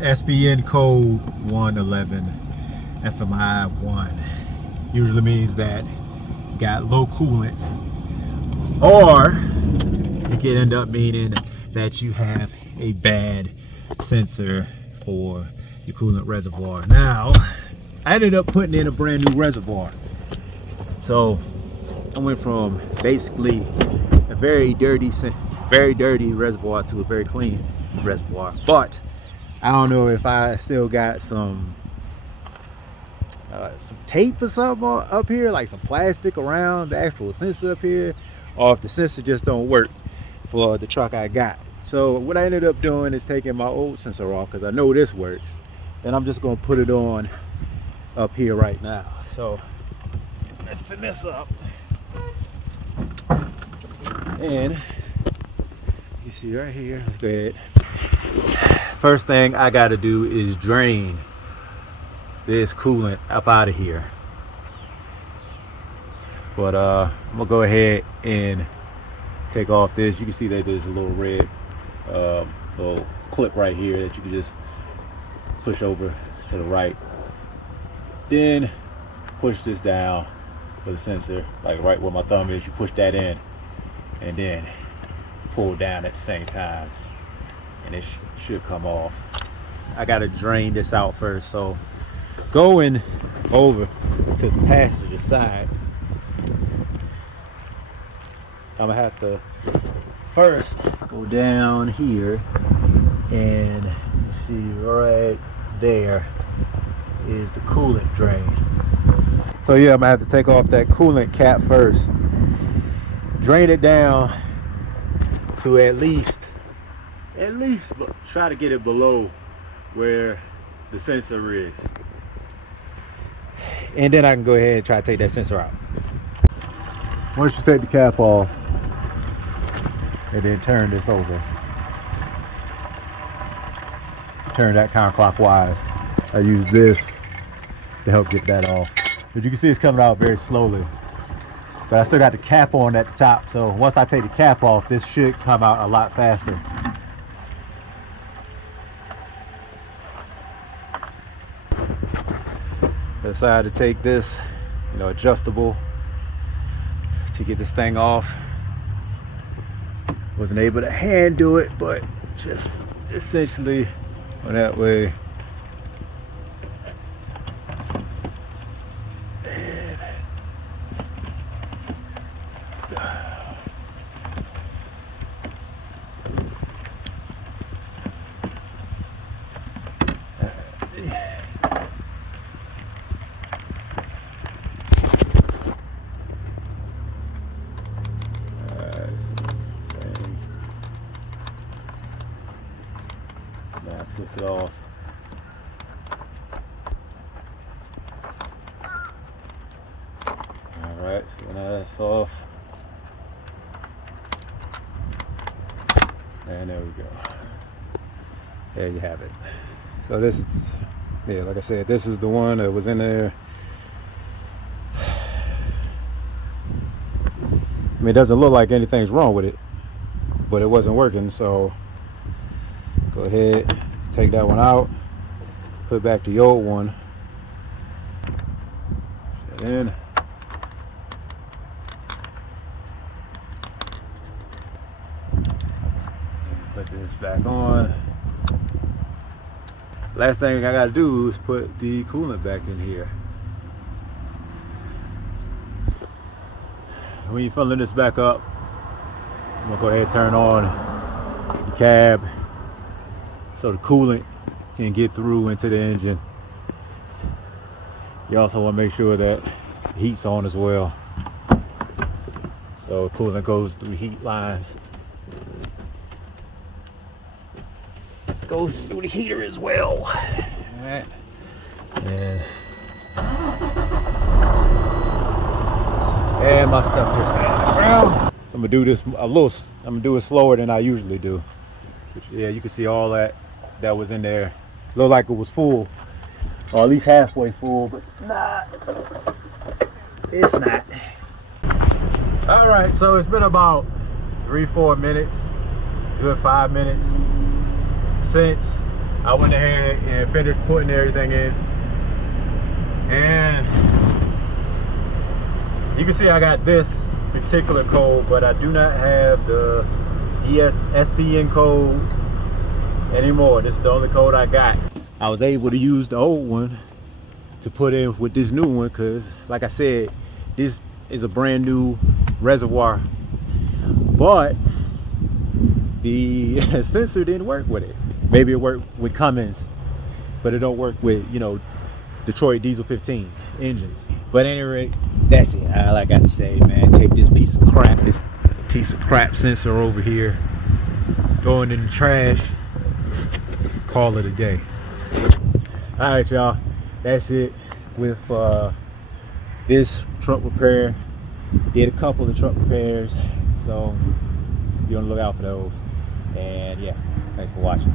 SBN code 111 FMI1 usually means that got low coolant, or it could end up meaning that you have a bad sensor for your coolant reservoir. Now, I ended up putting in a brand new reservoir. So I went from basically a very dirty reservoir to a very clean reservoir. But I don't know if I still got some tape or something up here, like some plastic around the actual sensor up here, or if the sensor just don't work for the truck I got. So what I ended up doing is taking my old sensor off, because I know this works, and I'm just going to put it on up here right now. So let's put this up, and you see right here, let's go ahead. First thing I got to do is drain this coolant up out of here. But I'm gonna go ahead and take off this. You can see that there's a little red little clip right here that you can just push over to the right, then push this down with the sensor, like right where my thumb is. You push that in and then pull down at the same time, and it should come off. I gotta drain this out first. So going over to the passenger side, I'm gonna have to first go down here, and you see right there is the coolant drain. So yeah, I'm gonna have to take off that coolant cap first, drain it down to at least try to get it below where the sensor is, and then I can go ahead and try to take that sensor out. Once you take the cap off and then turn this over, turn that counterclockwise. I use this to help get that off, but you can see it's coming out very slowly, but I still got the cap on at the top. So once I take the cap off, this should come out a lot faster. I decided to take this, adjustable, to get this thing off. Wasn't able to hand do it, but just essentially on that way. And twist it off. Alright, so now that's off. And there we go. There you have it. So this is, yeah, like I said, this is the one that was in there. I mean, it doesn't look like anything's wrong with it, but it wasn't working, so go ahead, take that one out, put back the old one, set in, put this back on. Last thing I got to do is put the coolant back in here. When you're filling this back up, I'm gonna go ahead and turn on the cab so the coolant can get through into the engine. You also want to make sure that the heat's on as well, so coolant goes through heat lines, goes through the heater as well. All right, and my stuff just fell on the ground. So I'm gonna do this I'm gonna do it slower than I usually do. But yeah, you can see all that was in there. Looked like it was full, or at least halfway full, but not. It's not. All right, so it's been about 3-4 minutes, good 5 minutes since I went ahead and finished putting everything in, and you can see I got this particular code, but I do not have the SPN code anymore. This is the only code I got. I was able to use the old one to put in with this new one because, like I said, this is a brand new reservoir, but the sensor didn't work with it. Maybe it worked with Cummins, but it don't work with, you know, Detroit Diesel 15 engines. But anyway, that's it. All I got to say, man. Take this piece of crap sensor over here, throw it in the trash, call it a day. All right, y'all. That's it with this truck repair. Did a couple of truck repairs, so be on the lookout for those. And yeah, thanks for watching.